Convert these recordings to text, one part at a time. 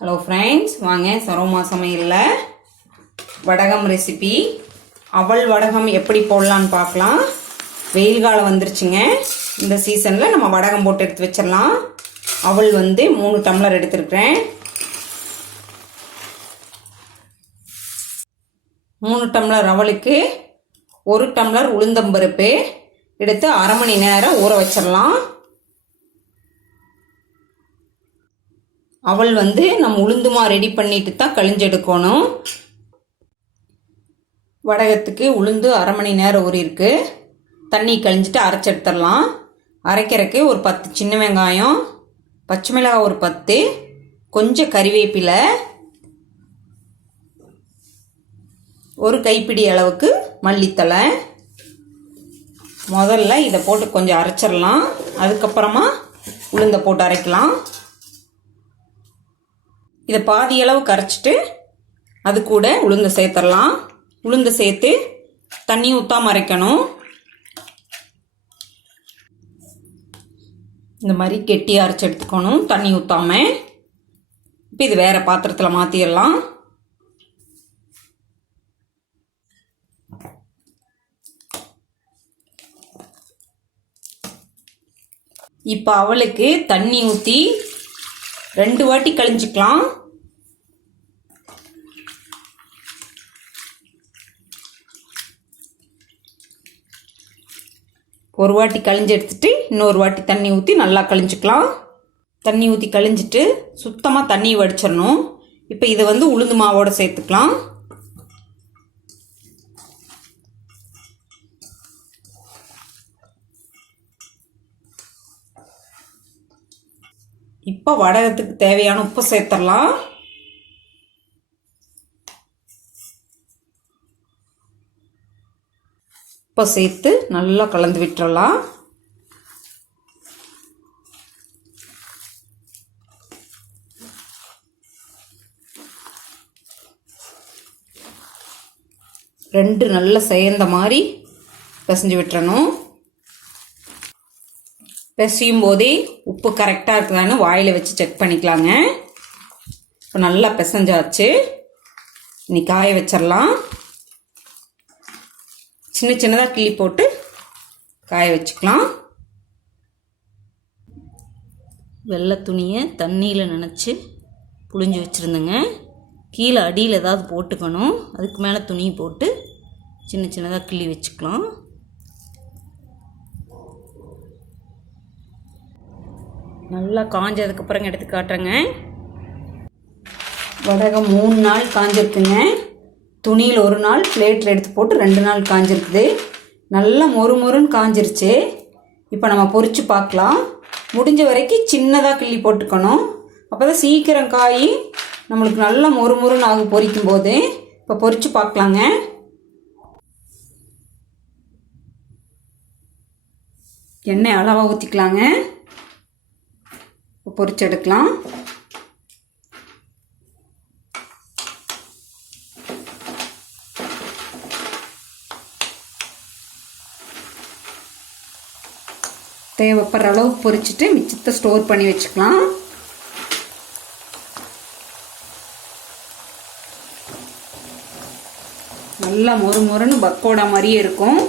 Hello friends, வாங்க சரோமா சமையலில் வடகம் ரெசிபி. அவல் வடகம் எப்படி போடலான்னு பார்க்கலாம். வெயில் காலம் வந்துருச்சுங்க. இந்த சீசனில் நம்ம வடகம் போட்டு எடுத்து வச்சிடலாம். அவல் 3 டம்ளர் எடுத்துருக்கிறேன். 3 டம்ளர் அவலுக்கு 1 டம்ளர் உளுந்தம்பருப்பு எடுத்து அரை மணி நேரம் ஊற வச்சிடலாம். அவல் நம்ம உளுந்துமா ரெடி பண்ணிட்டு தான் கழிஞ்செடுக்கணும். வடகத்துக்கு உளுந்து அரை மணி நேரம் ஊறிருக்கு. தண்ணி கழிஞ்சிட்டு அரைச்சி எடுத்துடலாம். அரைக்கிறதுக்கு ஒரு 10 சின்ன வெங்காயம், பச்சை மிளகாய் ஒரு 10, கொஞ்சம் கறிவேப்பிலை, ஒரு கைப்பிடி அளவுக்கு மல்லித்தலை. முதல்ல இதை போட்டு கொஞ்சம் அரைச்சிடலாம். அதுக்கப்புறமா உளுந்தை போட்டு அரைக்கலாம். இதை பாதி அளவுக்கு அரைச்சிட்டு அது கூட உளுந்தை சேர்த்துடலாம். உளுந்தை சேர்த்து தண்ணி ஊற்றாமல் அரைக்கணும். இந்த மாதிரி கெட்டியாக அரைச்சி எடுத்துக்கணும், தண்ணி ஊற்றாமல். இப்போ இது வேறு பாத்திரத்தில் மாற்றிடலாம். இப்போ அவளுக்கு தண்ணி ஊற்றி 2 வாட்டி கழிஞ்சிக்கலாம். ஒரு வாட்டி கழிஞ்சு எடுத்துட்டு இன்னொரு வாட்டி தண்ணி ஊற்றி நல்லா கழிஞ்சிக்கலாம். தண்ணி ஊற்றி கழிஞ்சிட்டு சுத்தமாக தண்ணி வடிச்சிடணும். இப்போ இதை உளுந்து மாவோடு சேர்த்துக்கலாம். இப்போ வடகத்துக்கு தேவையான உப்பு சேர்த்துடலாம். உப்பை சேர்த்து நல்லா கலந்து விட்டுறலாம். ரெண்டு நல்லா சேர்ந்த மாதிரி பிசைஞ்சு விட்டுறணும். பிசையும் போதே உப்பு கரெக்டாக இருக்குதான்னு வாயில் வச்சு செக் பண்ணிக்கலாங்க. இப்போ நல்லா பிசைஞ்சாச்சு. இனி காய வச்சிடலாம். சின்ன சின்னதாக கிள்ளி போட்டு காய வச்சுக்கலாம். வெள்ளை துணியை தண்ணியில் நனைச்சி புழிஞ்சு வச்சுருந்தேங்க. கீழே அடியில் ஏதாவது போட்டுக்கணும். அதுக்கு மேலே துணி போட்டு சின்ன சின்னதாக கிள்ளி வச்சுக்கலாம். நல்லா காஞ்சதுக்கப்புறம் எடுத்து காட்டுறேங்க. வடகம் 3 நாள் காஞ்சிருக்குங்க. துணியில் 1 நாள், பிளேட்டில் எடுத்து போட்டு 2 நாள் காஞ்சிருக்குது. நல்லா மொறுமொறுன்னு காஞ்சிருச்சு. இப்போ நம்ம பொரித்து பார்க்கலாம். முடிஞ்ச வரைக்கும் சின்னதாக கிள்ளி போட்டுக்கணும். அப்போ தான் சீக்கிரம் காய் நம்மளுக்கு நல்லா மொறுமொறுன்னு ஆகும் பொரிக்கும் போது. இப்போ பொரித்து பார்க்கலாங்க. எண்ணெய் அளவாக ஊற்றிக்கலாங்க. பொரிச்சு எடுக்கலாம். தேவைப்படுற அளவுக்கு பொரிச்சிட்டு மிச்சத்தை ஸ்டோர் பண்ணி வச்சுக்கலாம். நல்லா மொறுமொறுன்னு பக்கோடா மாதிரியே இருக்கும்.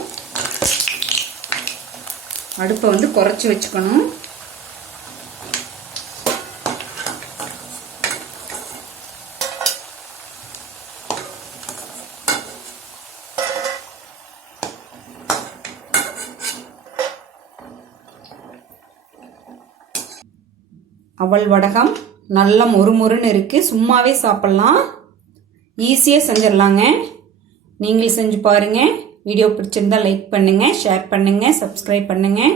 அடுப்பை குறைச்சி வச்சுக்கணும். அவல் வடகம் நல்லா மொறுமொறுன்னு இருக்குது. சும்மாவே சாப்பிட்லாம். ஈஸியாக செஞ்சிடலாங்க. நீங்களும் செஞ்சு பாருங்கள். வீடியோ பிடிச்சிருந்தா லைக் பண்ணுங்கள், ஷேர் பண்ணுங்கள், சப்ஸ்கிரைப் பண்ணுங்கள்.